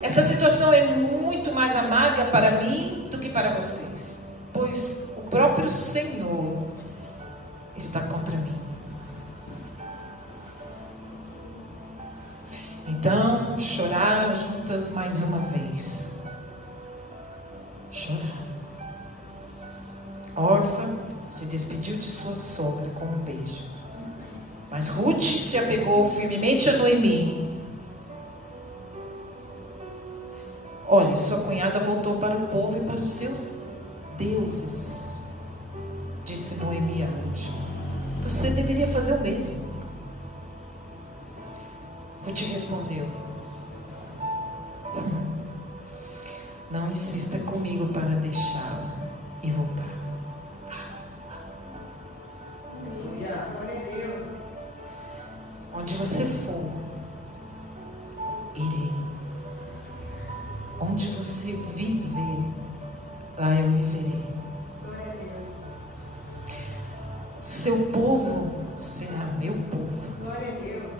Esta situação é muito mais amarga para mim do que para vocês, pois o próprio Senhor está contra mim. Então choraram juntas mais uma vez. Choraram. Orfa se despediu de sua sogra com um beijo. Mas Ruth se apegou firmemente a Noemi. Olha, sua cunhada voltou para o povo e para os seus deuses, disse Noemi a Ruth. Você deveria fazer o mesmo. Ruth respondeu: não insista comigo para deixá-la e voltar. Onde você for, irei. Onde você viver, lá eu viverei. Seu povo será meu povo. Glória a Deus.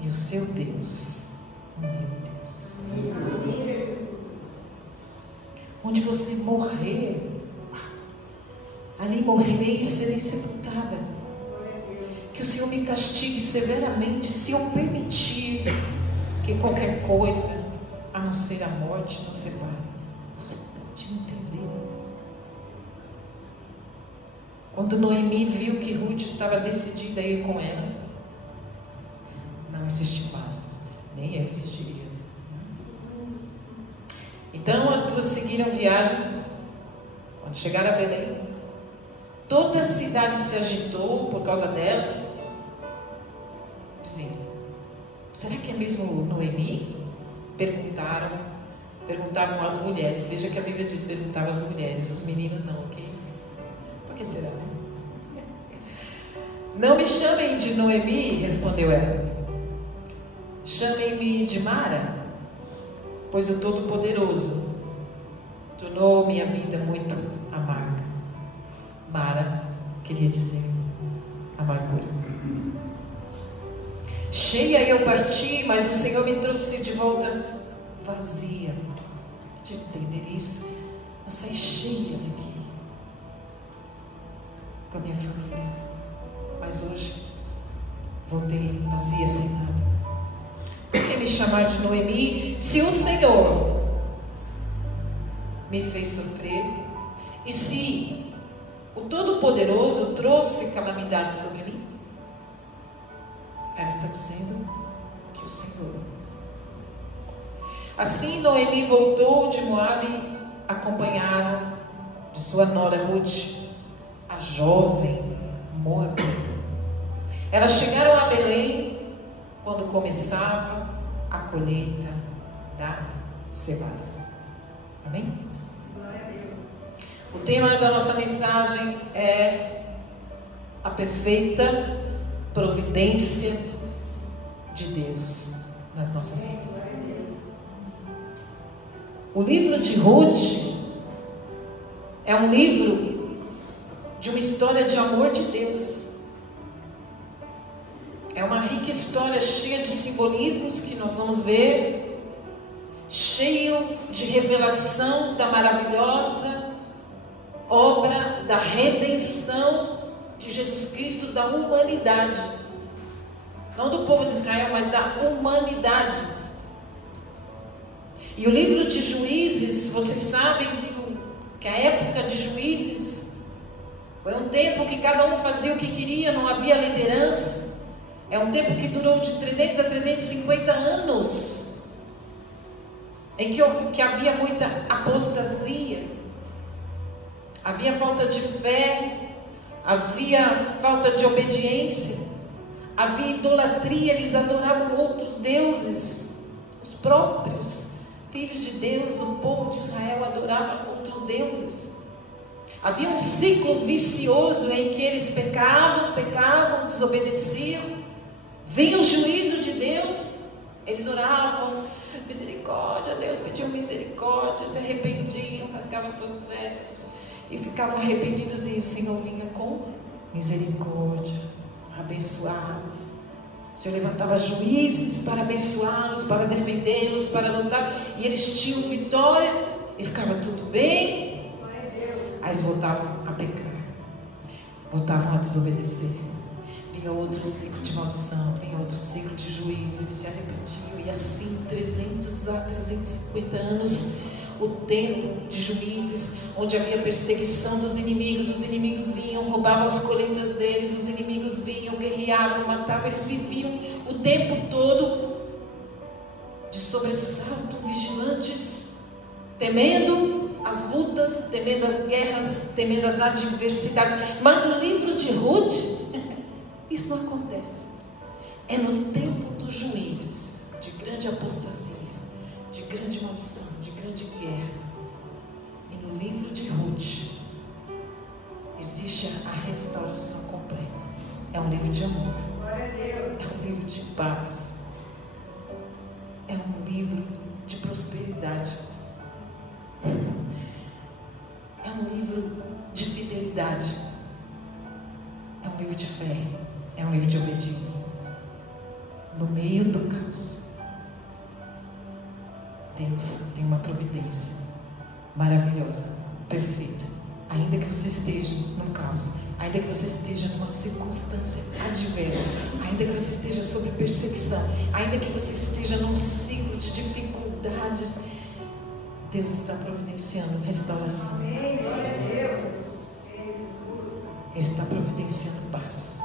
E o seu Deus, o meu Deus. Amém, Jesus. Onde você morrer, ali morrerei e serei sepultada. Que o Senhor me castigue severamente se eu permitir que qualquer coisa, a não ser a morte, nos separe. Você pode entender isso? Quando Noemi viu que Ruth estava decidida a ir com ela, não insistiu mais, nem eu insistiria. Então as duas seguiram viagem. Quando chegaram a Belém, toda a cidade se agitou por causa delas, dizendo: será que é mesmo Noemi? Perguntavam as mulheres. Veja que a Bíblia diz: perguntavam as mulheres, os meninos não, ok? Por que será? Não me chamem de Noemi, respondeu ela. Chamem-me de Mara, pois o Todo-Poderoso tornou minha vida muito amarga. Mara queria dizer amargura. Cheia eu parti, mas o Senhor me trouxe de volta vazia. De entender isso, eu saí cheia daqui com a minha família, mas hoje voltei vazia, sem nada. Por que me chamar de Noemi se o Senhor me fez sofrer e se o Todo-Poderoso trouxe calamidade sobre mim? Ela está dizendo que o Senhor. Assim Noemi voltou de Moabe, acompanhada de sua nora Ruth, a jovem moabita. Elas chegaram a Belém quando começava a colheita da cevada. Amém? Glória a Deus. O tema da nossa mensagem é a perfeita providência de Deus nas nossas vidas. O livro de Ruth é um livro de uma história de amor de Deus. É uma rica história cheia de simbolismos que nós vamos ver, cheio de revelação da maravilhosa obra da redenção de Jesus Cristo da humanidade. Não do povo de Israel, mas da humanidade. E o livro de Juízes, vocês sabem que a época de Juízes foi um tempo que cada um fazia o que queria, não havia liderança. É um tempo que durou de 300 a 350 anos, em que havia muita apostasia, havia falta de fé, havia falta de obediência, havia idolatria, eles adoravam outros deuses. Os próprios filhos de Deus, o povo de Israel, adorava outros deuses. Havia um ciclo vicioso em que eles pecavam, desobedeciam. Vinha o juízo de Deus, eles oravam, misericórdia, Deus pediu misericórdia, se arrependiam, rasgavam suas vestes e ficavam arrependidos, e o Senhor vinha com misericórdia, abençoava, O Senhor levantava juízes para abençoá-los, para defendê-los, para lutar. E eles tinham vitória e ficava tudo bem. Aí eles voltavam a pecar, voltavam a desobedecer. Vinha outro ciclo de maldição, vinha outro ciclo de juízo. Eles se arrependiam. E assim, 300 a 350 anos, o tempo de juízes, onde havia perseguição dos inimigos. Os inimigos vinham, roubavam as colheitas deles. Os inimigos vinham, guerreavam, matavam. Eles viviam o tempo todo de sobressalto, vigilantes, temendo as lutas, temendo as guerras, temendo as adversidades. Mas no livro de Ruth, isso não acontece. É no tempo dos juízes, de grande apostasia, de grande maldição, de grande guerra. E no livro de Ruth existe a restauração completa. É um livro de amor, é um livro de paz, é um livro de prosperidade, é um livro de fidelidade, é um livro de fé, é um livro de obediência. No meio do caos, Deus tem uma providência maravilhosa, perfeita. Ainda que você esteja num caos, ainda que você esteja numa circunstância adversa, ainda que você esteja sob perseguição, ainda que você esteja num ciclo de dificuldades, Deus está providenciando restauração. Ele está providenciando paz.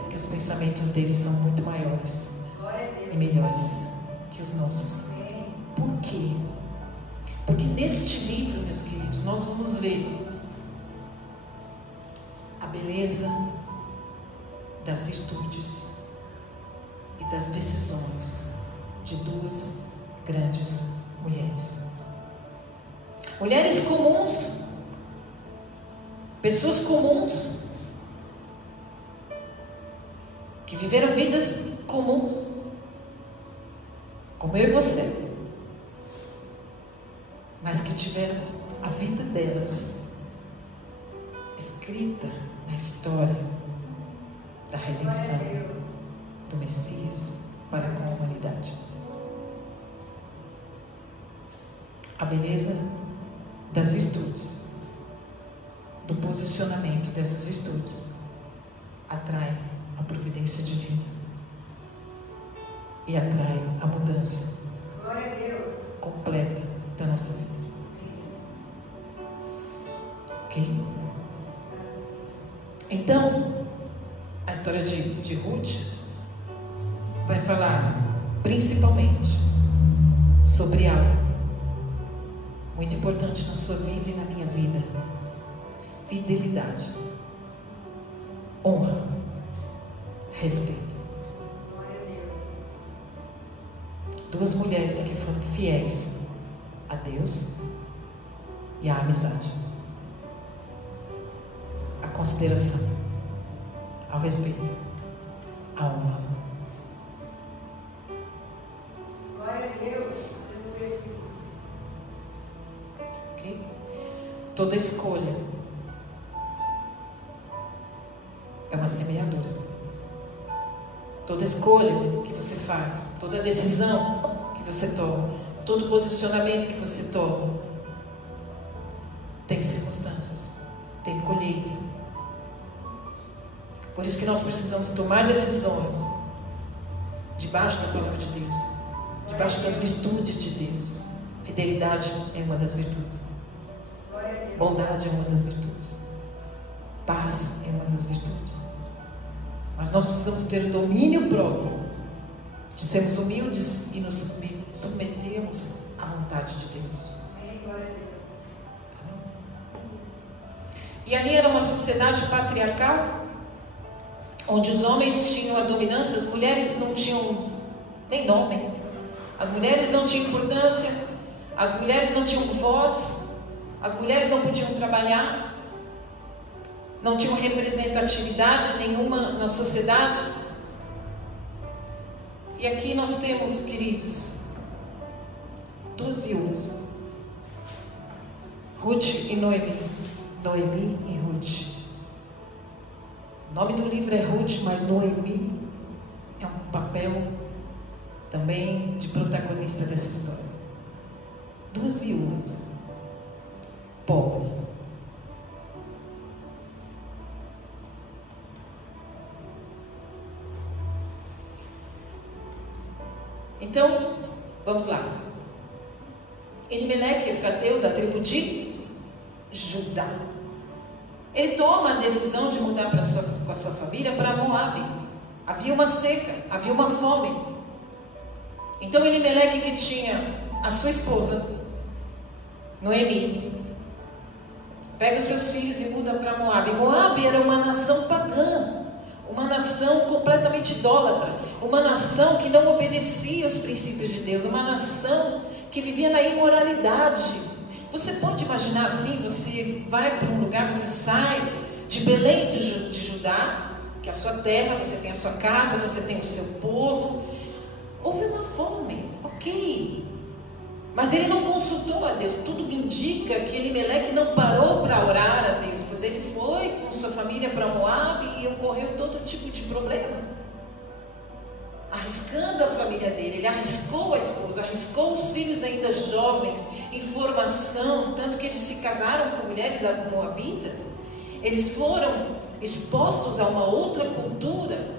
Porque os pensamentos deles são muito maiores e melhores que os nossos. Por quê? Porque neste livro, meus queridos, nós vamos ver a beleza das virtudes e das decisões de duas grandes mulheres. Mulheres comuns, pessoas comuns, que viveram vidas comuns, como eu e você, mas que tiveram a vida delas escrita na história da redenção do Messias para com a humanidade. A beleza das virtudes, do posicionamento dessas virtudes, atrai a providência divina e atrai a mudança completa da nossa vida. Ok? Então, a história de Ruth vai falar principalmente sobre algo muito importante na sua vida e na minha vida: fidelidade, honra, respeito. Duas mulheres que foram fiéis a Deus e à amizade, à consideração, ao respeito, à honra. Glória a Deus. Ok? Toda escolha é uma semeadura. Toda escolha que você faz, toda decisão que você toma, todo posicionamento que você toma, tem circunstâncias, tem colheita. Por isso que nós precisamos tomar decisões debaixo da palavra de Deus, debaixo das virtudes de Deus. Fidelidade é uma das virtudes, bondade é uma das virtudes, paz é uma das virtudes. Mas nós precisamos ter o domínio próprio de sermos humildes e nos submetermos à vontade de Deus. E ali era uma sociedade patriarcal, onde os homens tinham a dominância, as mulheres não tinham nem nome, as mulheres não tinham importância, as mulheres não tinham voz, as mulheres não podiam trabalhar, não tinham representatividade nenhuma na sociedade. E aqui nós temos, queridos, duas viúvas, Ruth e Noemi. Noemi e Ruth. O nome do livro é Ruth, mas Noemi é um papel também de protagonista dessa história. 2 viúvas, pobres. Então, vamos lá. Elimeleque, efrateu da tribo de Judá. Ele toma a decisão de mudar com a sua família para Moabe. Havia uma seca, havia uma fome. Então Elimeleque, que tinha a sua esposa, Noemi, pega os seus filhos e muda para Moabe. Moabe era uma nação pagã, uma nação completamente idólatra, uma nação que não obedecia aos princípios de Deus, uma nação que vivia na imoralidade. Você pode imaginar assim, você vai para um lugar, você sai de Belém de Judá, que é a sua terra, você tem a sua casa, você tem o seu povo. Houve uma fome, ok. Mas ele não consultou a Deus. Tudo indica que Elimeleque não parou para orar a Deus, pois ele foi com sua família para Moabe e ocorreu todo tipo de problema, arriscando a família dele. Ele arriscou a esposa, arriscou os filhos ainda jovens em formação, tanto que eles se casaram com mulheres moabitas. Eles foram expostos a uma outra cultura,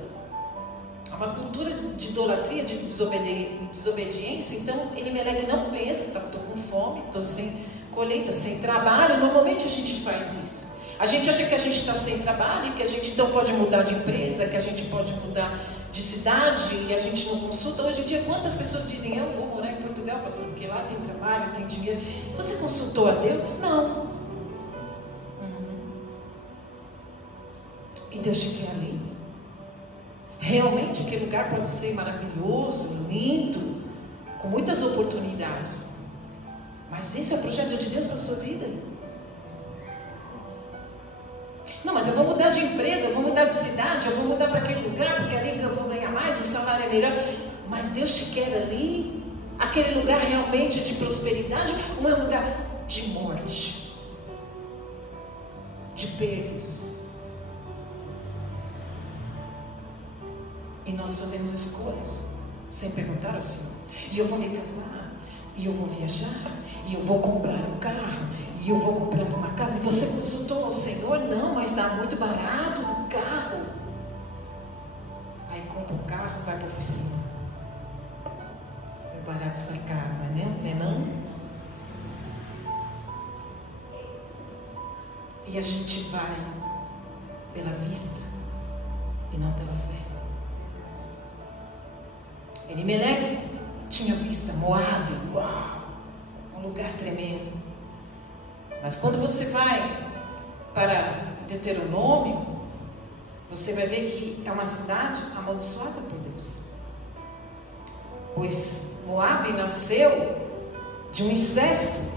uma cultura de idolatria, de desobediência. Então Elimeleque não pensa, estou com fome, estou sem colheita, sem trabalho. Normalmente a gente faz isso. A gente acha que a gente está sem trabalho, que a gente então pode mudar de empresa, que a gente pode mudar de cidade, e a gente não consulta. Hoje em dia, quantas pessoas dizem: eu vou morar em Portugal, pastor, porque lá tem trabalho, tem dinheiro. Você consultou a Deus? Não. E Deus te quer ali. Realmente aquele lugar pode ser maravilhoso, lindo, com muitas oportunidades, mas esse é o projeto de Deus para a sua vida? Não, mas eu vou mudar de empresa, eu vou mudar de cidade, eu vou mudar para aquele lugar, porque ali eu vou ganhar mais, o salário é melhor. Mas Deus te quer ali? Aquele lugar realmente de prosperidade, ou é um lugar de morte, de perdas? E nós fazemos escolhas sem perguntar ao Senhor. E eu vou me casar, e eu vou viajar, e eu vou comprar um carro, e eu vou comprar uma casa. E você consultou ao Senhor? Não, mas dá muito barato um carro. Aí compra um carro, vai para a oficina. O barato sai caro, não é não? E a gente vai pela vista e não pela fé. Elimeleque tinha vista Moabe, uau, um lugar tremendo. Mas quando você vai para Deuteronômio, você vai ver que é uma cidade amaldiçoada por Deus. Pois Moabe nasceu de um incesto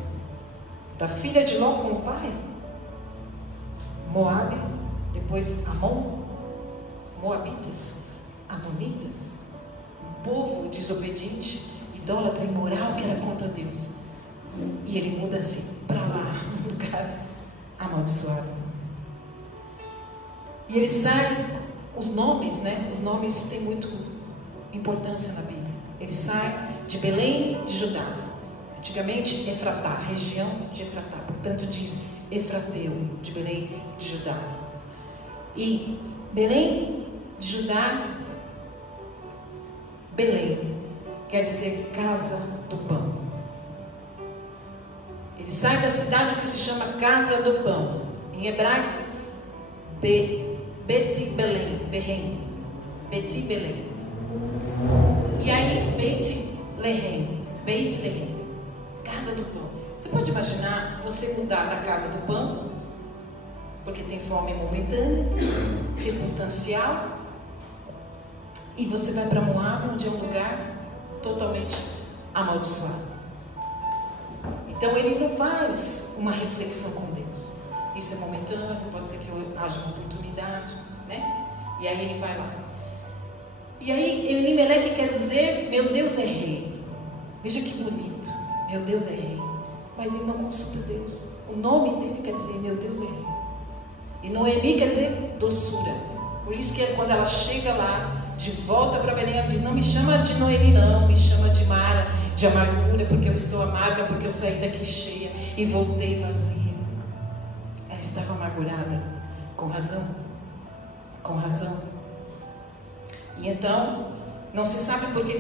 da filha de Ló com o pai. Moabe, depois Amon, Moabitas, Amonitas. Povo desobediente, idólatra, imoral, que era contra Deus. E ele muda-se para lá, um lugar amaldiçoado. E ele sai, os nomes têm muita importância na Bíblia. Ele sai de Belém de Judá, antigamente Efratá, região de Efratá, portanto diz Efrateu, de Belém de Judá. E Belém de Judá, Belém quer dizer casa do pão. Ele sai da cidade que se chama Casa do Pão, em hebraico Beti Belém, Beti Belém. E aí Beit Lehem, Casa do Pão. Você pode imaginar você mudar da Casa do Pão, porque tem fome momentânea, circunstancial, e você vai para Moabe, onde é um lugar totalmente amaldiçoado. Então ele não faz uma reflexão com Deus. Isso é momentâneo, pode ser que haja uma oportunidade, né? E aí ele vai lá. E aí Elimeleque quer dizer: meu Deus é rei. Veja que bonito, meu Deus é rei. Mas ele não consulta Deus. O nome dele quer dizer: meu Deus é rei. E Noemi quer dizer doçura. Por isso que quando ela chega lá, de volta para Belém. Ela diz: não me chama de Noemi, não, me chama de Mara, de amargura, porque eu estou amarga, porque eu saí daqui cheia e voltei vazia. Ela estava amargurada, com razão, com razão. E então, não se sabe por que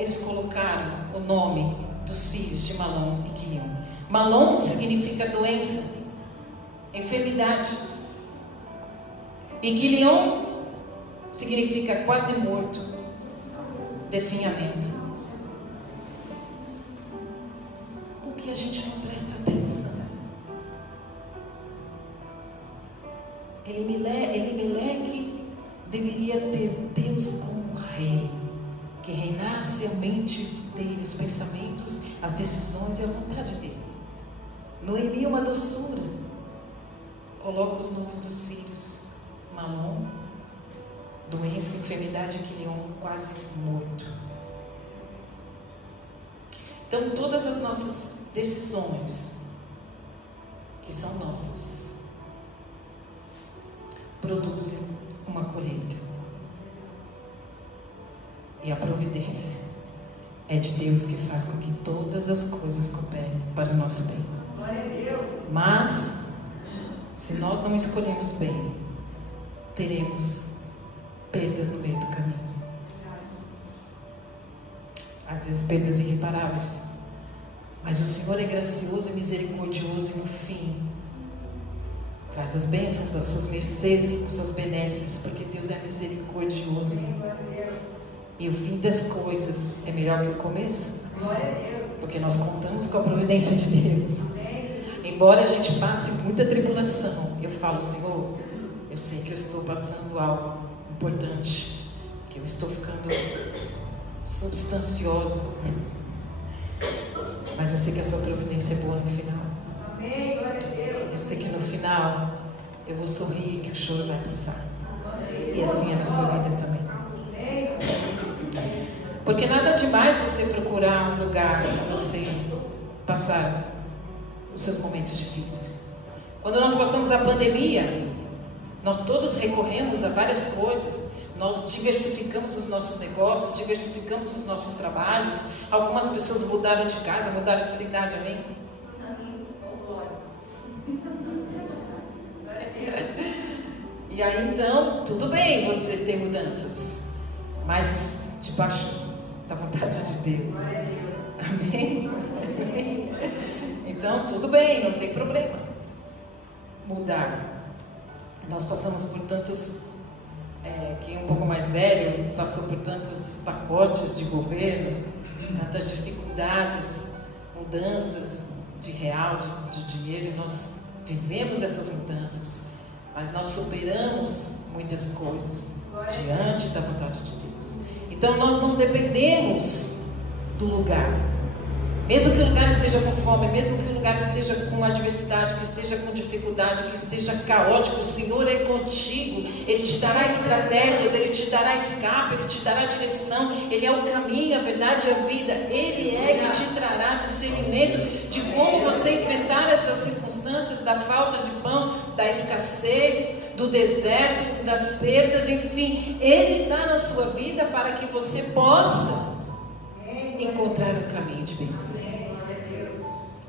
eles colocaram o nome dos filhos de Malom e Quilion. Malom significa doença, enfermidade. E Quilion significa quase morto, definhamento. Por que a gente não presta atenção? Elimeleque deveria ter Deus como rei, que reinasse a mente dele, os pensamentos, as decisões e a vontade dele. Noemi, uma doçura, coloca os nomes dos filhos: Malom, doença, enfermidade, Quilion, quase morto. Então, todas as nossas decisões, que são nossas, produzem uma colheita. E a providência é de Deus, que faz com que todas as coisas cooperem para o nosso bem. Glória a Deus. Mas, se nós não escolhermos bem, teremos perdas no meio do caminho. Às vezes perdas irreparáveis. Mas o Senhor é gracioso e misericordioso, e no fim traz as bênçãos, as suas mercês, as suas benesses, porque Deus é misericordioso. E o fim das coisas é melhor que o começo, porque nós contamos com a providência de Deus. Embora a gente passe muita tribulação, eu falo: Senhor, eu sei que eu estou passando algo importante, que eu estou ficando substanciosa, mas eu sei que a sua providência é boa no final. Amém, glória a Deus. Eu sei que no final eu vou sorrir e que o choro vai passar. E assim é na sua vida também. Porque nada demais você procurar um lugar para você passar os seus momentos difíceis. Quando nós passamos a pandemia, nós todos recorremos a várias coisas. Nós diversificamos os nossos negócios, diversificamos os nossos trabalhos. Algumas pessoas mudaram de casa, mudaram de cidade, amém? E aí então, tudo bem você ter mudanças, mas debaixo da vontade de Deus. Amém? Então, tudo bem, não tem problema mudar. Nós passamos por tantos, quem é um pouco mais velho, passou por tantos pacotes de governo, tantas dificuldades, mudanças de real, de dinheiro, e nós vivemos essas mudanças, mas nós superamos muitas coisas diante da vontade de Deus. Então nós não dependemos do lugar. Mesmo que o lugar esteja com fome, mesmo que o lugar esteja com adversidade, que esteja com dificuldade, que esteja caótico, o Senhor é contigo. Ele te dará estratégias, Ele te dará escape, Ele te dará direção. Ele é o caminho, a verdade e a vida. Ele é que te trará discernimento de como você enfrentar essas circunstâncias da falta de pão, da escassez, do deserto, das perdas, enfim. Ele está na sua vida para que você possa encontrar o caminho de bênção.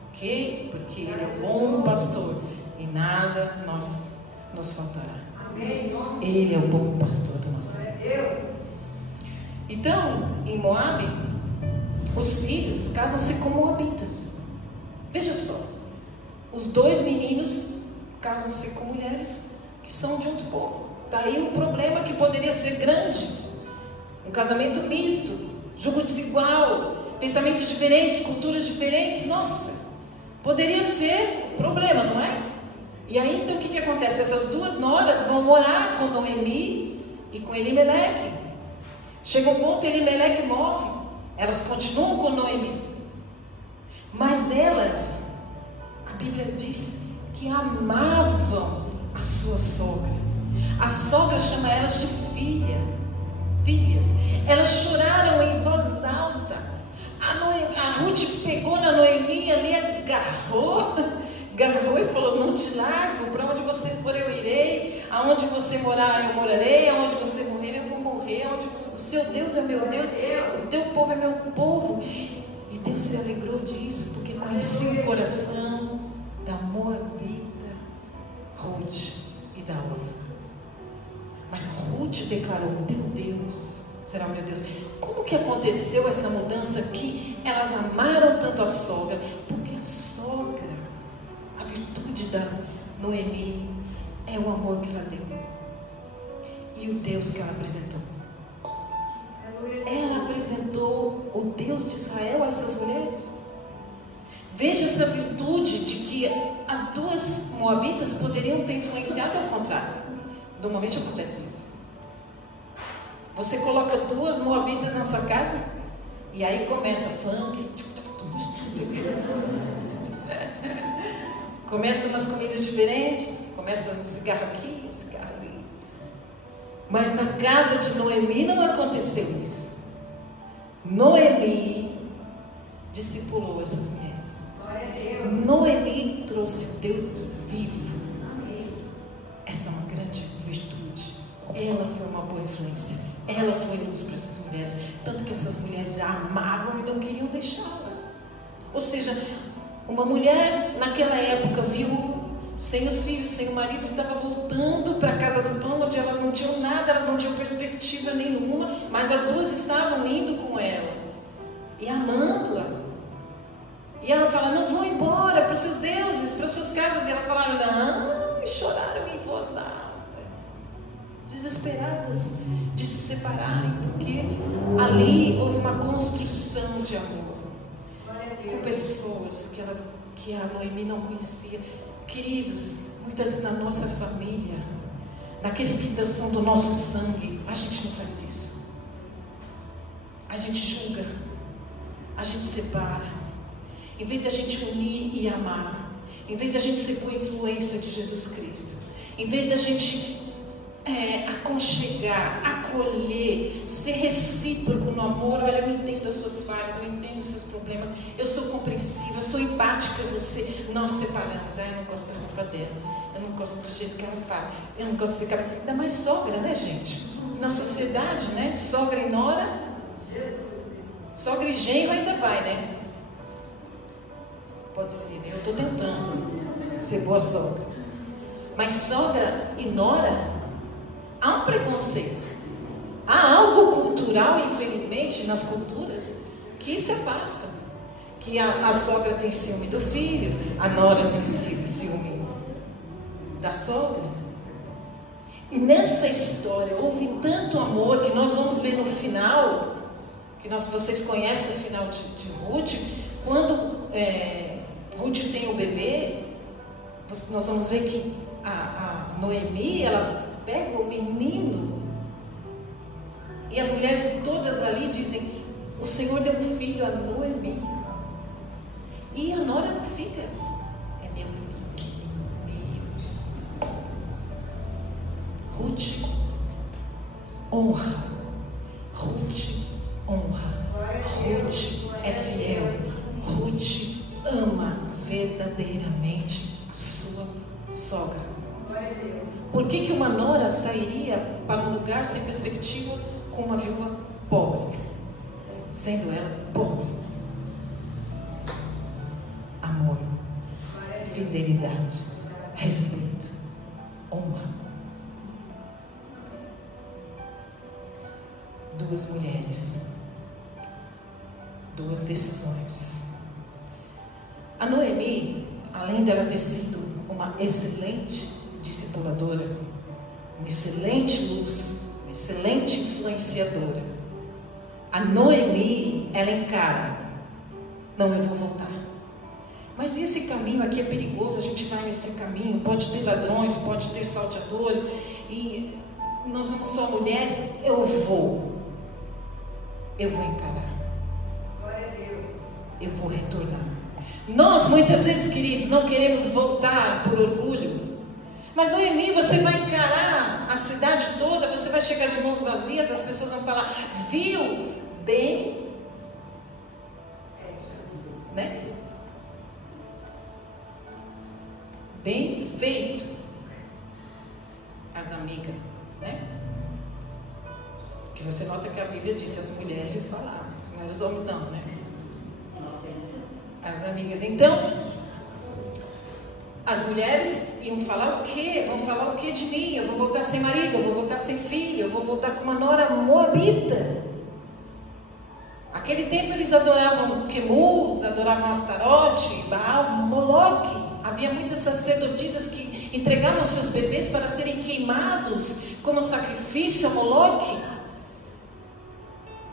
Ok? Porque Ele é o bom pastor e nada nos faltará. Ele é o bom pastor da nossa vida. Então, em Moabe, os filhos casam-se com moabitas. Veja só, os dois meninos casam-se com mulheres que são de outro povo. Daí um problema que poderia ser grande, um casamento misto, julgo desigual, pensamentos diferentes, culturas diferentes. Nossa, poderia ser um problema, não é? E aí então o que acontece? Essas duas noras vão morar com Noemi e com Elimeleque. Chega um ponto, Elimeleque morre, elas continuam com Noemi, mas elas, a Bíblia diz que amavam a sua sogra. A sogra chama elas de filhas. Elas choraram em voz alta. A Ruth pegou na Noemi ali, agarrou e falou: não te largo, para onde você for eu irei, aonde você morar eu morarei, aonde você morrer eu vou morrer. morrer, o seu Deus é meu Deus, o teu povo é meu povo. E Deus se alegrou disso, porque conhecia o coração da Moabita, Ruth e da Orfa. Mas Ruth declarou: teu Deus será o meu Deus. Como que aconteceu essa mudança aqui? Elas amaram tanto a sogra, porque a sogra, a virtude da Noemi, é o amor que ela deu e o Deus que ela apresentou. Ela apresentou o Deus de Israel a essas mulheres. Veja essa virtude de que as duas moabitas poderiam ter influenciado ao contrário. Normalmente acontece isso. Você coloca duas moabitas na sua casa e aí começa funk, começa umas comidas diferentes, começa um cigarro aqui, um cigarro ali. Mas na casa de Noemi não aconteceu isso. Noemi discipulou essas mulheres. Noemi trouxe o Deus vivo. Essa é uma grande virtude. Ela foi uma boa influência. Ela foi luz para essas mulheres. Tanto que essas mulheres a amavam e não queriam deixá-la. Ou seja, uma mulher naquela época viúva, sem os filhos, sem o marido, estava voltando para a casa do pão, onde elas não tinham nada, elas não tinham perspectiva nenhuma, mas as duas estavam indo com ela e amando-a. E ela fala: não vão embora para os seus deuses, para as suas casas. E ela falaram: não, e choraram em voz alta, desesperadas de se separarem, porque ali houve uma construção de amor com pessoas que a Noemi não conhecia. Queridos, muitas vezes na nossa família, naqueles que são do nosso sangue, a gente não faz isso. A gente julga, a gente separa. Em vez de a gente unir e amar, em vez de a gente ser boa influência de Jesus Cristo, em vez de a gente aconchegar, acolher, ser recíproco no amor. Olha, eu entendo as suas falhas, eu entendo os seus problemas, eu sou compreensiva, eu sou empática com você. Nós separamos. Eu não gosto da roupa dela, eu não gosto do jeito que ela fala, eu não gosto de ser cabelo. Ainda mais sogra, né, gente? Na sociedade, né? Sogra e nora, sogra e genro ainda vai, né? Pode ser, né? Eu estou tentando ser boa sogra, mas sogra e nora, há um preconceito, há algo cultural, infelizmente, nas culturas, que se afasta. Que a sogra tem ciúme do filho, a nora tem ciúme da sogra. E nessa história houve tanto amor que nós vamos ver no final, que vocês conhecem o final de Ruth, quando Ruth tem o bebê, nós vamos ver que a Noemi, ela pega o menino, e as mulheres todas ali dizem: o Senhor deu um filho a Noemi. E a nora não fica: é meu filho. Ruth honra, Ruth honra, Ruth é fiel, Ruth ama verdadeiramente sua sogra. Por que uma nora sairia para um lugar sem perspectiva com uma viúva pobre, sendo ela pobre? Amor, fidelidade, respeito, honra. Duas mulheres, duas decisões. A Noemi, além dela ter sido uma excelente discipuladora, uma excelente luz, uma excelente influenciadora, a Noemi, ela encara: não, eu vou voltar. Mas esse caminho aqui é perigoso, a gente vai nesse caminho, pode ter ladrões, pode ter salteadores, e nós somos só mulheres. Eu vou encarar. Glória a Deus. Eu vou retornar. Nós, muitas vezes, queridos, não queremos voltar por orgulho. Mas Noemi, você vai encarar a cidade toda, você vai chegar de mãos vazias, as pessoas vão falar: viu? Bem, né? Bem feito. As amigas, né? Porque você nota que a Bíblia disse as mulheres falaram, não eram os homens não, né? As amigas. Então, as mulheres iam falar o quê? Vão falar o quê de mim? Eu vou voltar sem marido, eu vou voltar sem filho, eu vou voltar com uma nora moabita. Aquele tempo eles adoravam Quemuz, adoravam Astarote, Baal, Moloque. Havia muitas sacerdotisas que entregavam seus bebês para serem queimados como sacrifício a Moloque.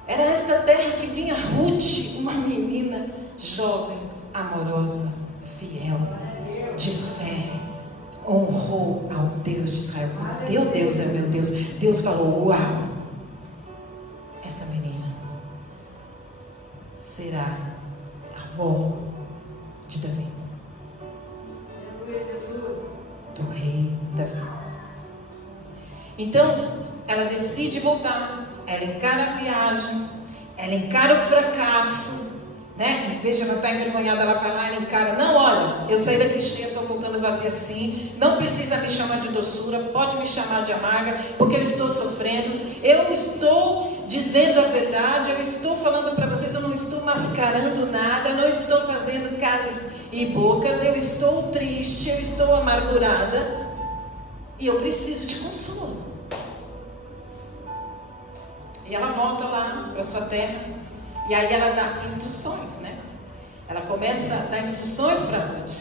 Era esta terra que vinha Ruth, uma menina jovem, amorosa, fiel, de fé, honrou ao Deus de Israel. O teu Deus é meu Deus. Deus falou, uau, essa menina será a avó de Davi, do rei Davi. Então, ela decide voltar. Ela encara a viagem, ela encara o fracasso, né? Em vez de ela estar envergonhada, ela vai lá e encara. Não, olha, eu saí daqui cheia, estou voltando vazia assim. Não precisa me chamar de doçura, pode me chamar de amarga, porque eu estou sofrendo. Eu estou dizendo a verdade, eu estou falando para vocês, eu não estou mascarando nada, eu não estou fazendo caras e bocas, eu estou triste, eu estou amargurada e eu preciso de consolo. E ela volta lá para sua terra. E aí ela dá instruções, né? Ela começa a dar instruções para Ruth.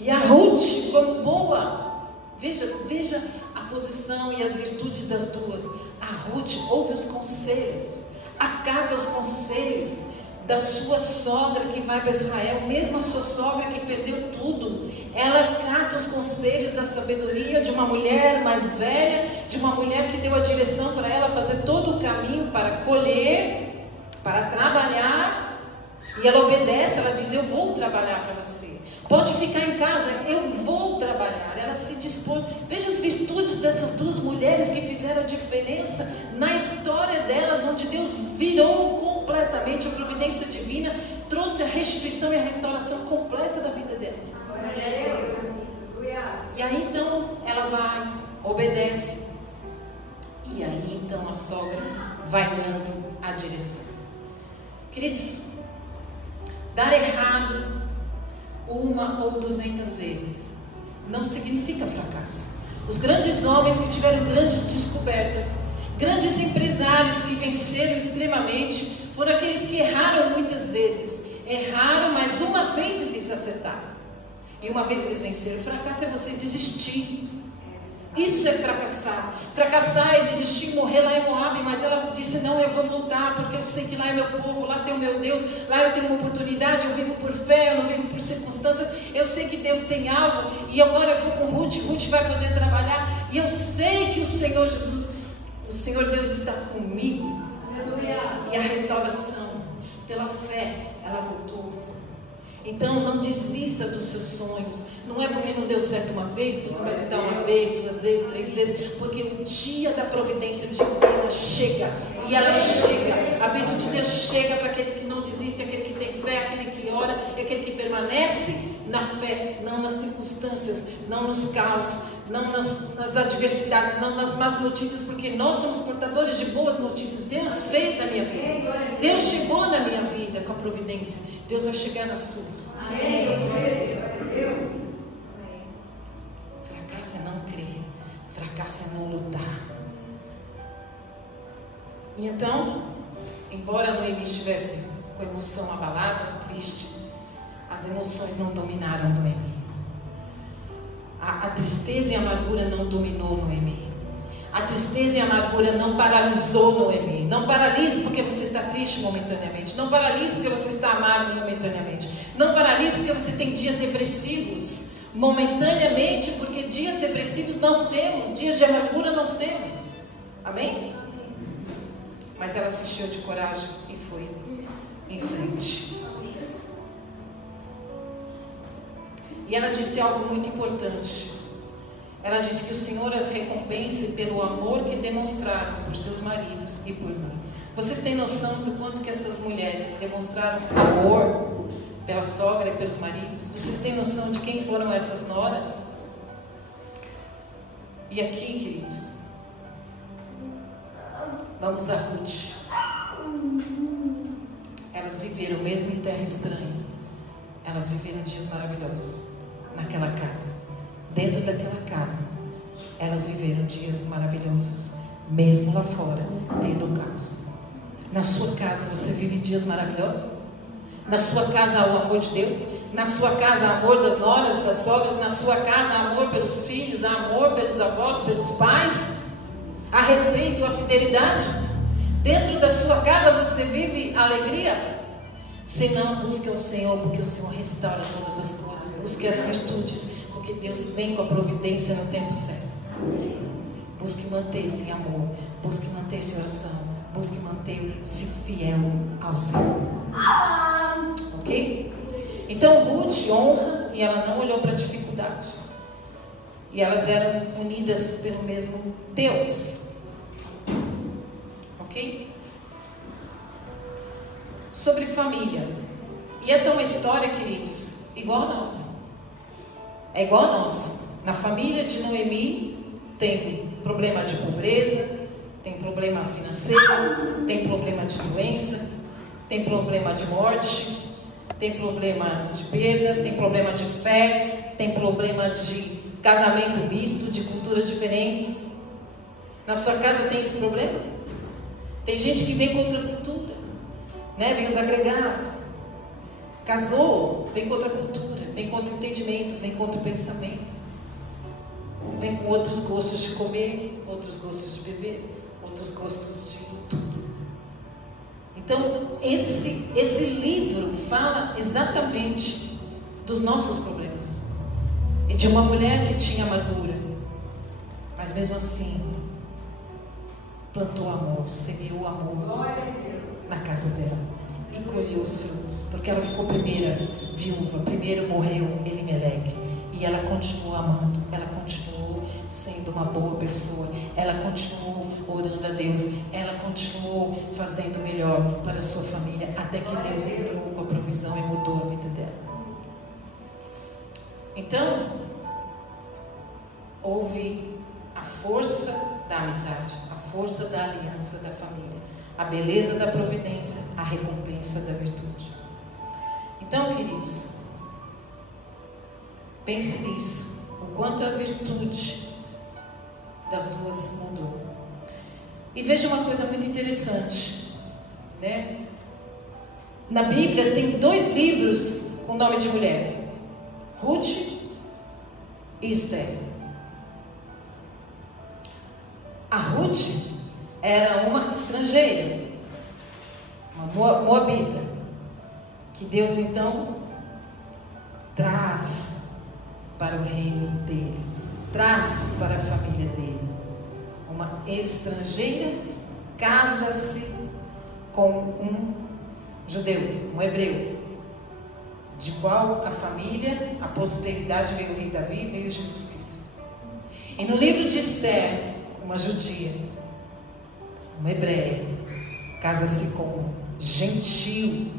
E a Ruth, como boa, veja a posição e as virtudes das duas. A Ruth ouve os conselhos, acata os conselhos da sua sogra que vai para Israel, mesmo a sua sogra que perdeu tudo. Ela acata os conselhos da sabedoria de uma mulher mais velha, de uma mulher que deu a direção para ela fazer todo o caminho para colher, para trabalhar. E ela obedece, ela diz, eu vou trabalhar para você. Pode ficar em casa, eu vou trabalhar. Ela se dispôs. Veja as virtudes dessas duas mulheres que fizeram a diferença na história delas, onde Deus virou completamente a providência divina, trouxe a restituição e a restauração completa da vida delas. E aí então ela vai, obedece. E aí então a sogra vai dando a direção. Queridos, dar errado uma ou 200 vezes não significa fracasso. Os grandes homens que tiveram grandes descobertas, grandes empresários que venceram extremamente, foram aqueles que erraram muitas vezes. Erraram, mas uma vez eles acertaram. E uma vez eles venceram. Fracasso é você desistir. Isso é fracassar. Fracassar é desistir, morrer lá em Moab. Mas ela disse, não, eu vou voltar, porque eu sei que lá é meu povo, lá tem o meu Deus, lá eu tenho uma oportunidade, eu vivo por fé, eu não vivo por circunstâncias. Eu sei que Deus tem algo, e agora eu vou com Ruth, Ruth vai poder trabalhar, e eu sei que o Senhor Jesus, o Senhor Deus está comigo. Aleluia. E a restauração, pela fé, ela voltou. Então não desista dos seus sonhos. Não é porque não deu certo uma vez, que você vai tentar uma vez, 2 vezes, 3 vezes. Porque o dia da providência divina chega. E ela chega. A bênção de Deus chega para aqueles que não desistem, aquele que tem fé, aquele que ora, e aquele que permanece na fé, não nas circunstâncias, não nos caos, não nas adversidades, não nas más notícias, porque nós somos portadores de boas notícias. Deus fez na minha vida. Deus chegou na minha vida com a providência. Deus vai chegar na sua. Amém. Fracasso é não crer. Fracasso é não lutar. E então, embora Noemi estivesse com a emoção abalada, triste, as emoções não dominaram Noemi. A tristeza e a amargura não dominou Noemi. A tristeza e a amargura não paralisou Noemi. Não paralise porque você está triste momentaneamente. Não paralise porque você está amargo momentaneamente. Não paralise porque você tem dias depressivos momentaneamente, porque dias depressivos nós temos, dias de amargura nós temos. Amém? Mas ela se encheu de coragem e foi em frente. E ela disse algo muito importante. Ela disse que o Senhor as recompense pelo amor que demonstraram por seus maridos e por mim. Vocês têm noção do quanto que essas mulheres demonstraram amor pela sogra e pelos maridos? Vocês têm noção de quem foram essas noras? E aqui, queridos, Vamos a Ruth. Elas viveram, mesmo em terra estranha, elas viveram dias maravilhosos naquela casa. Dentro daquela casa, elas viveram dias maravilhosos, mesmo lá fora, tendo o caos. Na sua casa você vive dias maravilhosos? Na sua casa há o amor de Deus? Na sua casa há amor das noras, das sogras? Na sua casa há amor pelos filhos, há amor pelos avós, pelos pais? Há respeito, há fidelidade? Dentro da sua casa você vive alegria? Se não, busque o Senhor, porque o Senhor restaura todas as coisas. Busque as virtudes, porque Deus vem com a providência no tempo certo. Busque manter-se em amor, busque manter-se em oração, busque manter-se fiel ao Senhor. Ok? Então Ruth honra e ela não olhou para a dificuldade. E elas eram unidas pelo mesmo Deus. Ok? Sobre família. E essa é uma história, queridos, igual a nossa. É igual a nossa. Na família de Noemi tem problema de pobreza, tem problema financeiro, tem problema de doença, tem problema de morte, tem problema de perda, tem problema de fé, tem problema de casamento misto, de culturas diferentes. Na sua casa tem esse problema? Tem gente que vem contra a cultura, né? Vem os agregados. Casou, vem contra a cultura, vem contra o entendimento, vem contra o pensamento. Vem com outros gostos de comer, outros gostos de beber, outros gostos de tudo. Então, esse livro fala exatamente dos nossos problemas. E de uma mulher que tinha amargura, mas mesmo assim, plantou amor, semeou amor na casa dela. E colheu os frutos, porque ela ficou primeira viúva, primeiro morreu Elimeleque. E ela continuou amando, ela continuou sendo uma boa pessoa, ela continuou orando a Deus, ela continuou fazendo melhor para a sua família, até que Deus entrou com a provisão e mudou a vida dela. Então, houve a força da amizade, a força da aliança da família, a beleza da providência, a recompensa da virtude. Então, queridos, pense nisso, o quanto a virtude das duas mudou. E veja uma coisa muito interessante, né? Na Bíblia tem 2 livros com nome de mulher, Ruth e Esther. A Ruth era uma estrangeira, uma moabita, que Deus então traz para o reino dele, traz para a família dele. Uma estrangeira casa-se com um judeu, um hebreu, de qual a família, a posteridade veio o rei Davi, veio Jesus Cristo. E no livro de Esther, uma judia, uma hebreia, casa-se com um gentio,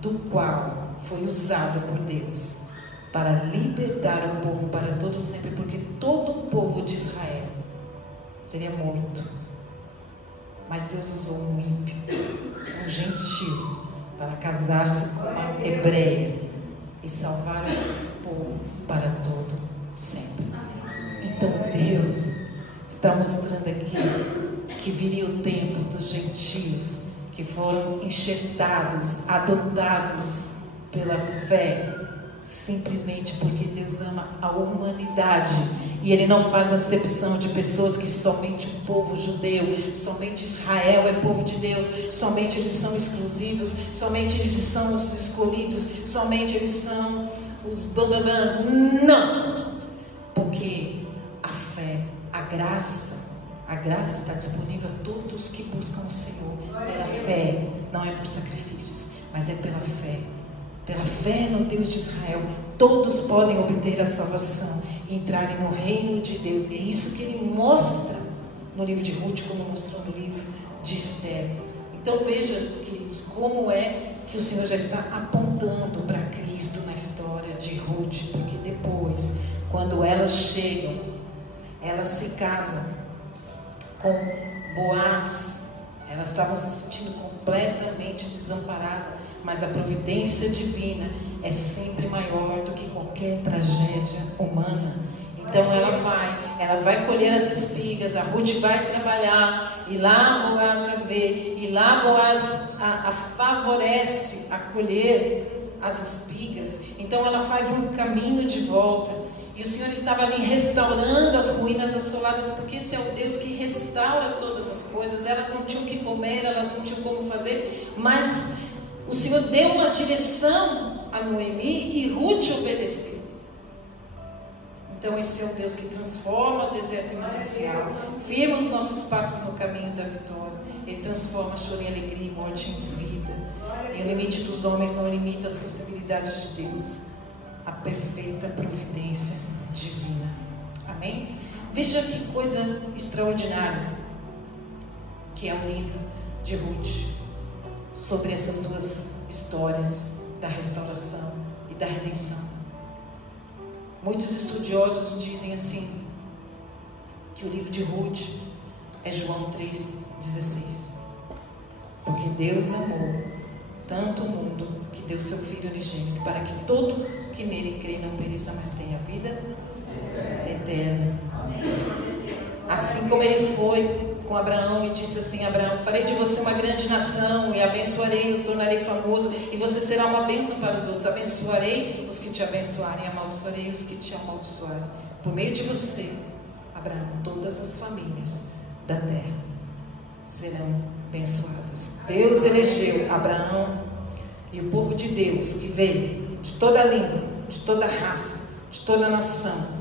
do qual foi usado por Deus para libertar o povo para todo sempre, porque todo o povo de Israel seria morto. Mas Deus usou um ímpio, um gentio, para casar-se com uma hebreia e salvar o povo para todo sempre. Então Deus está mostrando aqui que viria o tempo dos gentios que foram enxertados, adotados pela fé, simplesmente porque Deus ama a humanidade e Ele não faz acepção de pessoas que somente o povo judeu, somente Israel é povo de Deus, somente eles são exclusivos, somente eles são os escolhidos, somente eles são os bambambãs. Não! Porque a fé, a graça está disponível a todos que buscam o Senhor pela fé, não é por sacrifícios, mas é pela fé. Pela fé no Deus de Israel, todos podem obter a salvação e entrarem no reino de Deus. E é isso que Ele mostra no livro de Ruth, como mostrou no livro de Esther. Então veja, queridos, como é que o Senhor já está apontando para Cristo na história de Ruth, porque depois, quando elas chegam, elas se casam com Boaz, elas estavam se sentindo completamente desamparadas, mas a providência divina é sempre maior do que qualquer tragédia humana. Então ela vai colher as espigas, a Ruth vai trabalhar, e lá Boaz a vê, e lá Boaz a favorece a colher as espigas. Então ela faz um caminho de volta, e o Senhor estava ali restaurando as ruínas assoladas, porque esse é o Deus que restaura todas as coisas. Elas não tinham o que comer, elas não tinham como fazer, mas o Senhor deu uma direção a Noemi e Ruth obedeceu. Então esse é o Deus que transforma o deserto em manancial, firma os nossos passos no caminho da vitória. Ele transforma choro em alegria e morte em vida. E o limite dos homens não limita as possibilidades de Deus, a perfeita providência divina. Amém? Veja que coisa extraordinária que é o livro de Ruth, sobre essas duas histórias da restauração e da redenção. Muitos estudiosos dizem assim, que o livro de Ruth é João 3,16. Porque Deus amou tanto o mundo que deu seu Filho unigênito, para que todo que nele crê não pereça, mas tenha vida eterna. Assim como ele foi com Abraão e disse assim: Abraão, farei de você uma grande nação e abençoarei, o tornarei famoso, e você será uma bênção para os outros. Abençoarei os que te abençoarem, amaldiçoarei os que te amaldiçoarem. Por meio de você, Abraão, todas as famílias da terra serão abençoadas. Deus elegeu Abraão e o povo de Deus, que veio de toda língua, de toda raça, de toda nação,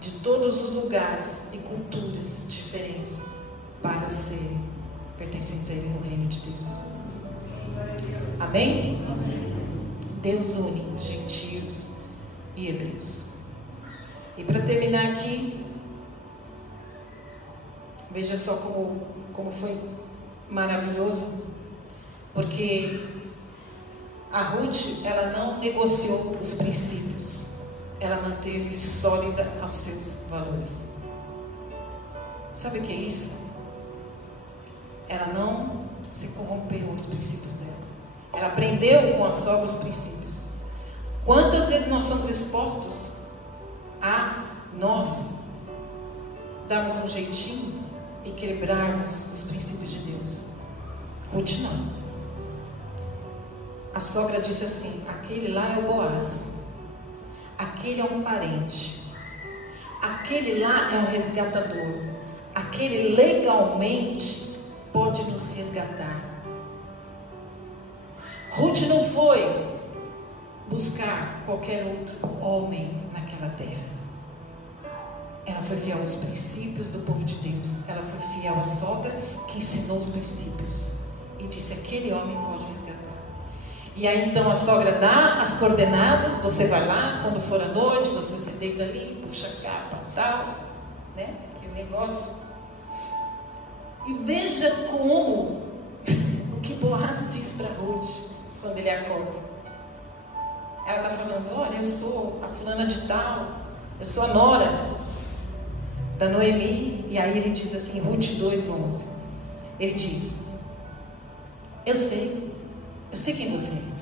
de todos os lugares e culturas diferentes, para serem pertencentes a Ele no reino de Deus. Amém? Deus une gentios e hebreus. E para terminar aqui, veja só como foi maravilhoso, porque a Ruth, ela não negociou os princípios, ela manteve sólida aos seus valores. Sabe o que é isso? Ela não se corrompeu aos princípios dela. Ela aprendeu com a sogra os princípios. Quantas vezes nós somos expostos a nós darmos um jeitinho e quebrarmos os princípios de Deus? Ruth não. A sogra disse assim: aquele lá é o Boaz, aquele é um parente, aquele lá é um resgatador, aquele legalmente pode nos resgatar. Ruth não foi buscar qualquer outro homem naquela terra. Ela foi fiel aos princípios do povo de Deus. Ela foi fiel à sogra que ensinou os princípios e disse: aquele homem pode resgatar. E aí então a sogra dá as coordenadas. Você vai lá, quando for à noite, você se deita ali, puxa a capa, tal, né? Aquele negócio. E veja como o que Boaz diz para Ruth quando ele acorda. Ela está falando: olha, eu sou a fulana de tal, eu sou a nora da Noemi. E aí ele diz assim, Ruth 2:11, ele diz: eu sei quem você é.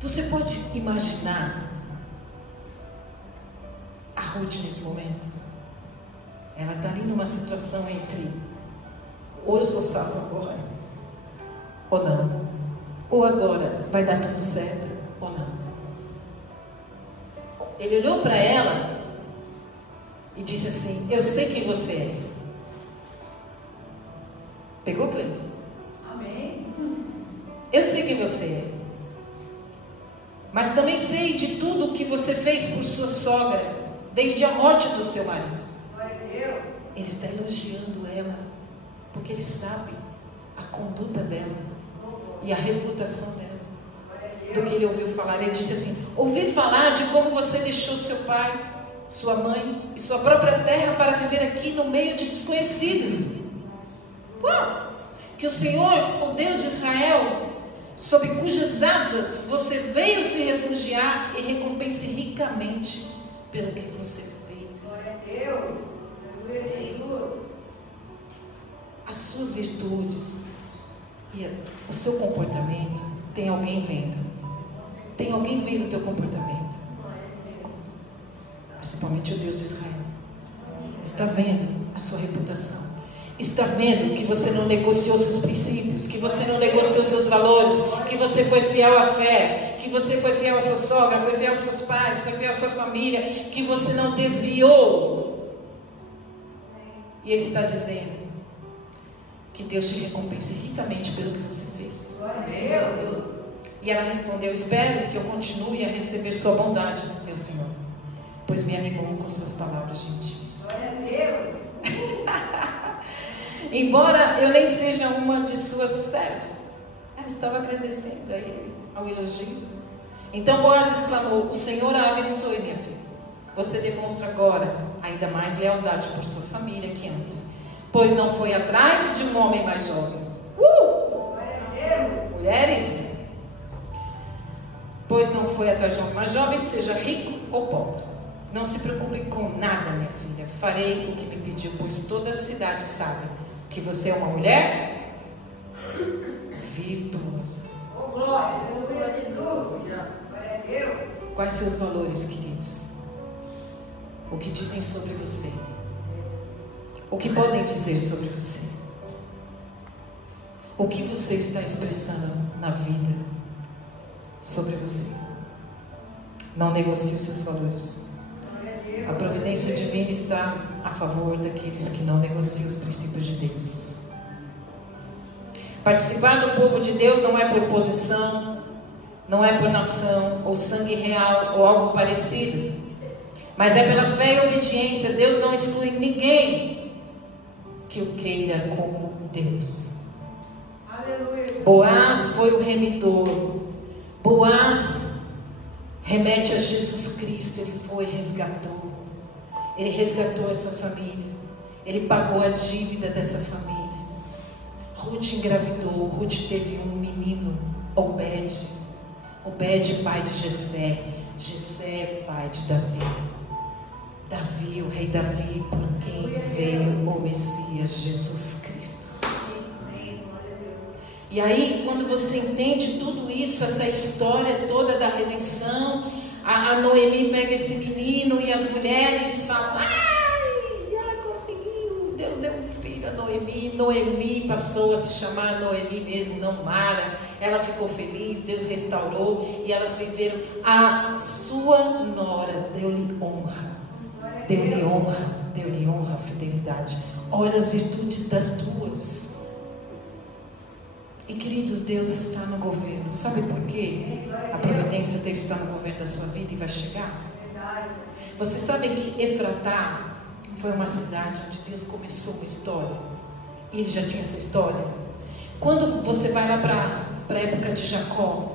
Você pode imaginar a Ruth nesse momento? Ela está ali numa situação entre: ou eu sou salva agora, ou não. Ou agora vai dar tudo certo, ou não. Ele olhou para ela e disse assim: eu sei quem você é. Pegou, Cleide? Amém. Eu sei quem você é. Mas também sei de tudo o que você fez por sua sogra, desde a morte do seu marido. Glória a Deus. Ele está elogiando ela, porque ele sabe a conduta dela e a reputação dela, do que ele ouviu falar. Ele disse assim: ouvi falar de como você deixou seu pai, sua mãe e sua própria terra para viver aqui no meio de desconhecidos. Uau! Que o Senhor, o Deus de Israel, sob cujas asas você veio se refugiar, e recompense ricamente pelo que você fez. Glória a Deus. Aleluia, Jesus. as suas virtudes e o seu comportamento, tem alguém vendo. Tem alguém vendo o teu comportamento. Principalmente o Deus de Israel. Está vendo a sua reputação. Está vendo que você não negociou seus princípios, que você não negociou seus valores, que você foi fiel à fé, que você foi fiel à sua sogra, foi fiel aos seus pais, foi fiel à sua família, que você não desviou. E Ele está dizendo que Deus te recompense ricamente pelo que você fez. E ela respondeu: espero que eu continue a receber sua bondade, meu Senhor, pois me animou com suas palavras gentis. Embora eu nem seja uma de suas servas, ela estava agradecendo a ele, ao elogio. Então Boaz exclamou: o Senhor a abençoe, minha filha. Você demonstra agora ainda mais lealdade por sua família que antes, pois não foi atrás de um homem mais jovem. Mulheres, pois não foi atrás de um homem mais jovem, seja rico ou pobre. Não se preocupe com nada, minha filha. Farei o que me pediu, pois toda a cidade sabe que você é uma mulher virtuosa. Quais seus valores, queridos? O que dizem sobre você? O que podem dizer sobre você? O que você está expressando na vida sobre você? Não negocie os seus valores. A providência divina está a favor daqueles que não negociam os princípios de Deus. Participar do povo de Deus não é por posição, não é por nação, ou sangue real, ou algo parecido, mas é pela fé e obediência. Deus não exclui ninguém que o queira como Deus. Boaz foi o remidor. Boaz remete a Jesus Cristo. Ele foi, resgatou. Ele resgatou essa família. Ele pagou a dívida dessa família. Ruth engravidou. Ruth teve um menino, Obed. Obed, pai de Jessé. Jessé, pai de Davi. Davi, o rei Davi, por quem veio o Messias, Jesus Cristo. E aí, quando você entende tudo isso, essa história toda da redenção, a Noemi pega esse menino e as mulheres falam: ai, ela conseguiu, Deus deu um filho a Noemi. Noemi passou a se chamar Noemi mesmo, não Mara. Ela ficou feliz, Deus restaurou e elas viveram. A sua nora deu-lhe honra. Deu-lhe honra, fidelidade. Olha as virtudes das tuas. E queridos, Deus está no governo. Sabe por quê? A providência dele está no governo da sua vida e vai chegar. Você sabe que Efratá foi uma cidade onde Deus começou uma história. E ele já tinha essa história. Quando você vai lá para a época de Jacó,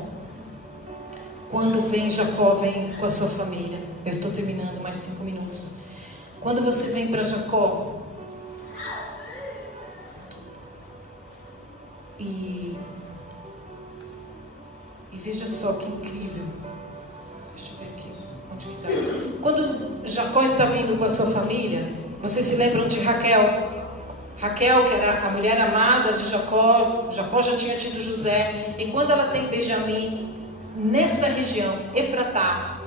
quando Jacó vem com a sua família. Eu estou terminando, mais 5 minutos. Quando você vem para Jacó, e veja só que incrível. Deixa eu ver aqui, onde que está? Quando Jacó está vindo com a sua família, vocês se lembram de Raquel? Raquel, que era a mulher amada de Jacó. Jacó já tinha tido José. E quando ela tem Benjamim, nessa região, Efratá,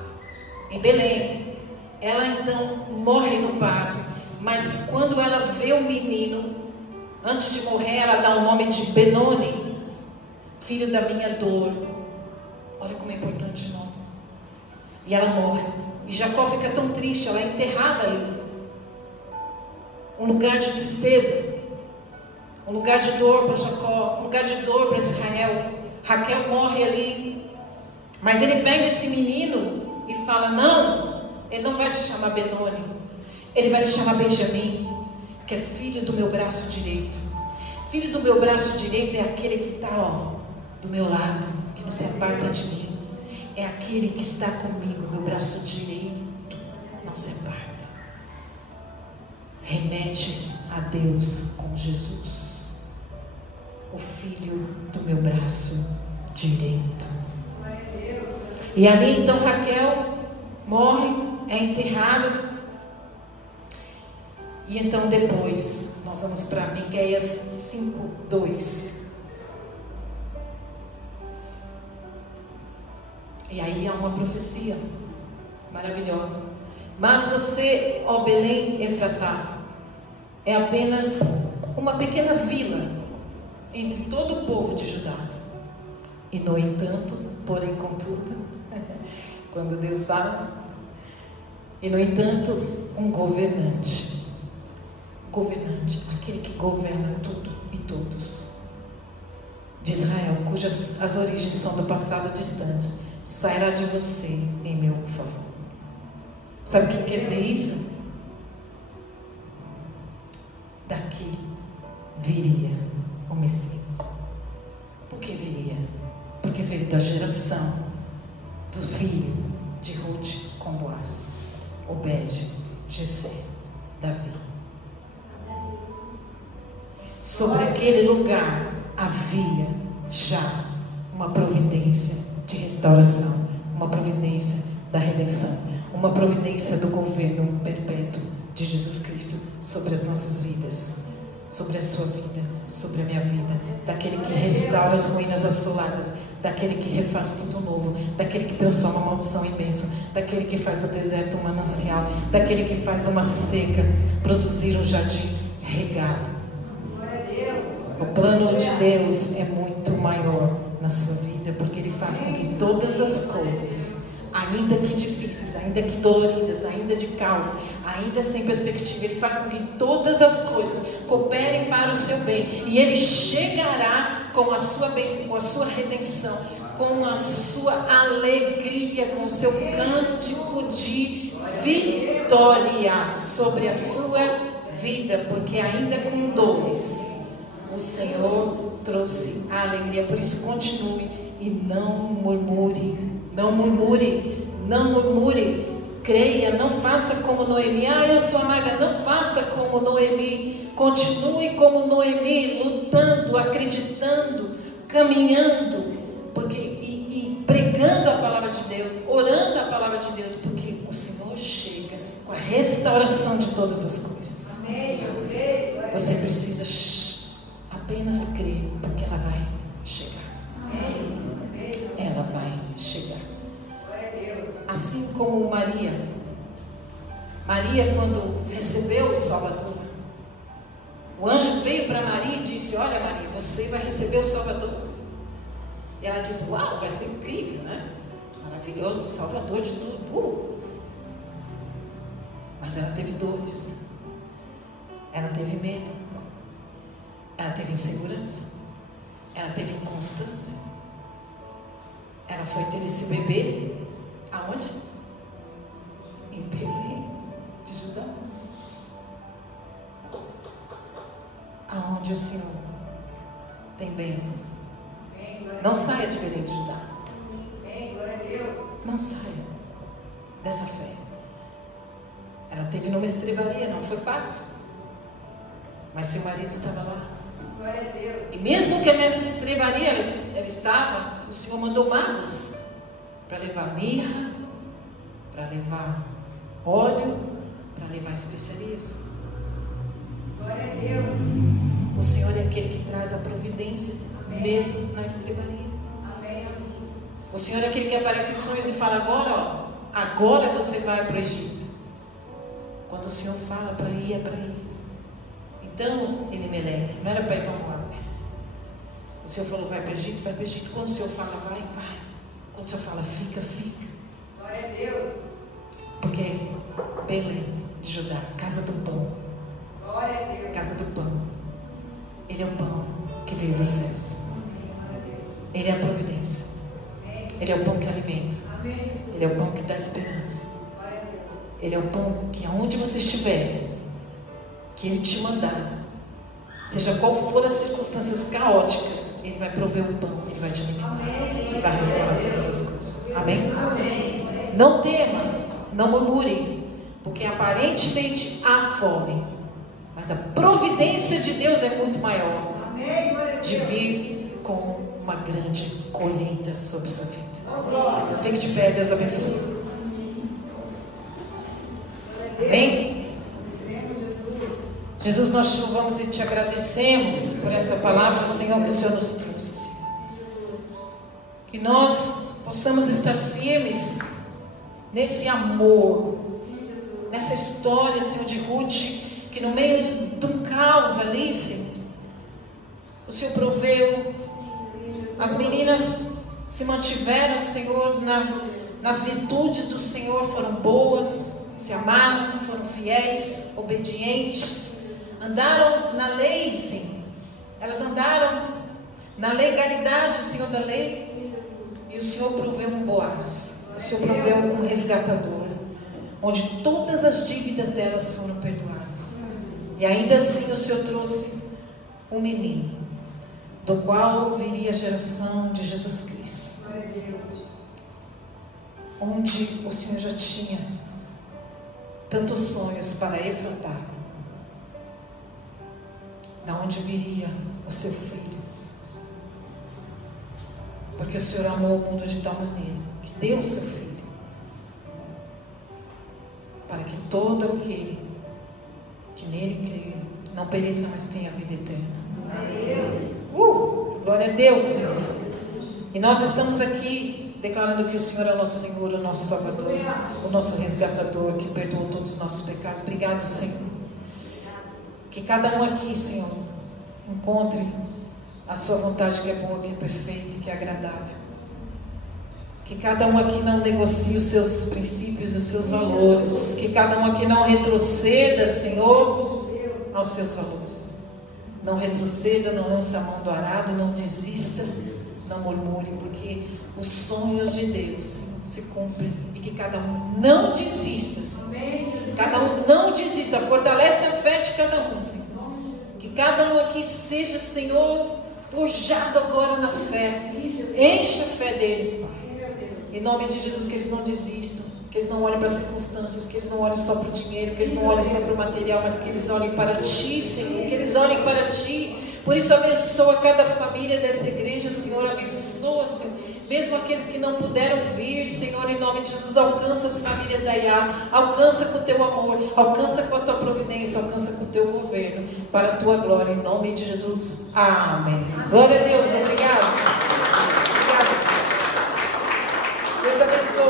em Belém, ela então morre no parto. Mas quando ela vê o menino, antes de morrer, ela dá o nome de Benoni, filho da minha dor. Olha como é importante o nome. E ela morre. E Jacó fica tão triste, ela é enterrada ali. Um lugar de tristeza, um lugar de dor para Jacó, um lugar de dor para Israel. Raquel morre ali. Mas ele pega esse menino e fala: não, ele não vai se chamar Benoni, ele vai se chamar Benjamim, que é filho do meu braço direito. Filho do meu braço direito é aquele que está do meu lado, que não se aparta de mim. É aquele que está comigo, meu braço direito não se aparta. Remete a Deus com Jesus, o filho do meu braço direito. E ali então Raquel morre, é enterrada. E então depois nós vamos para Miqueias 5:2. E aí há uma profecia maravilhosa. Mas você, ó Belém Efratá, é apenas uma pequena vila entre todo o povo de Judá. E no entanto, porém contudo, quando Deus fala, e no entanto, um governante, aquele que governa tudo e todos, de Israel, cujas as origens são do passado distantes, sairá de você em meu favor. Sabe o que quer dizer isso? Daqui viria o Messias. Por que viria? Porque veio da geração do filho de Ruth com Boaz, Obed, Jessé, Davi. Sobre aquele lugar havia já uma providência de restauração, uma providência da redenção, uma providência do governo perpétuo de Jesus Cristo sobre as nossas vidas, sobre a sua vida, sobre a minha vida, daquele que restaura as ruínas assoladas, daquele que refaz tudo novo, daquele que transforma a maldição em bênção, daquele que faz do deserto um manancial, daquele que faz uma seca produzir um jardim regado. O plano de Deus é muito maior na sua vida, porque Ele faz com que todas as coisas, ainda que difíceis, ainda que doloridas, ainda de caos, ainda sem perspectiva, Ele faz com que todas as coisas cooperem para o seu bem. E Ele chegará com a sua bênção, com a sua redenção, com a sua alegria, com o seu cântico de vitória sobre a sua vida, porque ainda com dores, o Senhor trouxe a alegria. Por isso, continue e não murmure. Não murmure, não murmure. Creia, não faça como Noemi. Eu sou amarga. Não faça como Noemi. Continue como Noemi, lutando, acreditando, caminhando, e pregando a palavra de Deus, orando a palavra de Deus, porque o Senhor chega com a restauração de todas as coisas. Você precisa apenas crer, porque ela vai chegar. Ela vai chegar. Assim como Maria, quando recebeu o Salvador, o anjo veio para Maria e disse: olha, Maria, você vai receber o Salvador. E ela disse: uau, vai ser incrível, né? Maravilhoso, o Salvador de tudo. Mas ela teve dores, ela teve medo, ela teve insegurança, ela teve inconstância. Ela foi ter esse bebê aonde? Em Belém de Judá, aonde o Senhor tem bênçãos. Não saia de Belém de Judá. Não saia dessa fé. Ela teve numa estrebaria, não foi fácil, mas seu marido estava lá. E mesmo que nessa estrebaria ela estava, o Senhor mandou magos para levar mirra, para levar óleo, para levar especiarias. O Senhor é aquele que traz a providência, mesmo na estrebaria. O Senhor é aquele que aparece em sonhos e fala: agora você vai para o Egito. Quando o Senhor fala para ir, é para ir. Então, Elimeleque, não era para ir para Moab. O Senhor falou: vai para o Egito, vai para o Egito. Quando o Senhor fala: vai, vai. Quando o Senhor fala: fica, fica. Glória a Deus. Porque Belém de Judá, casa do pão. Glória a Deus. Casa do pão. Ele é o pão que veio dos céus. Ele é a providência. Ele é o pão que alimenta. Ele é o pão que dá esperança. Ele é o pão que aonde você estiver, que Ele te mandar, seja qual for as circunstâncias caóticas, Ele vai prover o pão, Ele vai te alimentar, Ele vai restaurar todas as coisas. Amém? Não tema, não murmure, porque aparentemente há fome, mas a providência de Deus é muito maior de vir com uma grande colheita sobre sua vida. Fique de pé, Deus abençoe. Amém? Jesus, nós te louvamos e te agradecemos por essa palavra, Senhor, que o Senhor nos trouxe, Senhor. Que nós possamos estar firmes nesse amor, nessa história, Senhor, de Ruth, que no meio de um caos ali, Senhor, o Senhor proveu. As meninas se mantiveram, Senhor, nas virtudes do Senhor, foram boas, se amaram, foram fiéis, obedientes, andaram na lei, Senhor. Elas andaram na legalidade, Senhor, da lei. E o Senhor proveu um Boaz, o Senhor proveu um resgatador, onde todas as dívidas delas foram perdoadas. E ainda assim o Senhor trouxe um menino, do qual viria a geração de Jesus Cristo, onde o Senhor já tinha tantos sonhos para Efratá, da onde viria o seu filho, porque o Senhor amou o mundo de tal maneira que deu o seu filho, para que todo aquele que nele crê não pereça, mas tenha a vida eterna. Glória a Deus, Senhor. E nós estamos aqui declarando que o Senhor é o nosso Senhor, o nosso Salvador, o nosso resgatador, que perdoou todos os nossos pecados. Obrigado, Senhor. Que cada um aqui, Senhor, encontre a sua vontade, que é boa, que é perfeita e que é agradável. Que cada um aqui não negocie os seus princípios e os seus valores. Que cada um aqui não retroceda, Senhor, aos seus valores. Não retroceda, não lance a mão do arado, não desista, não murmure, porque os sonhos de Deus, Senhor, se cumprem. E que cada um não desista, Senhor. Cada um não desista. Fortalece a fé de cada um, Senhor. Que cada um aqui seja, Senhor, forjado agora na fé. Encha a fé deles, Pai. Em nome de Jesus, que eles não desistam, que eles não olhem para as circunstâncias, que eles não olhem só para o dinheiro, que eles não olhem só para o material, mas que eles olhem para Ti, Senhor, que eles olhem para Ti. Por isso abençoa cada família dessa igreja, Senhor, abençoa, Senhor, mesmo aqueles que não puderam vir, Senhor, em nome de Jesus, alcança as famílias da IA, alcança com o Teu amor, alcança com a Tua providência, alcança com o Teu governo, para a Tua glória, em nome de Jesus, amém. Glória a Deus, obrigado. Deus abençoe.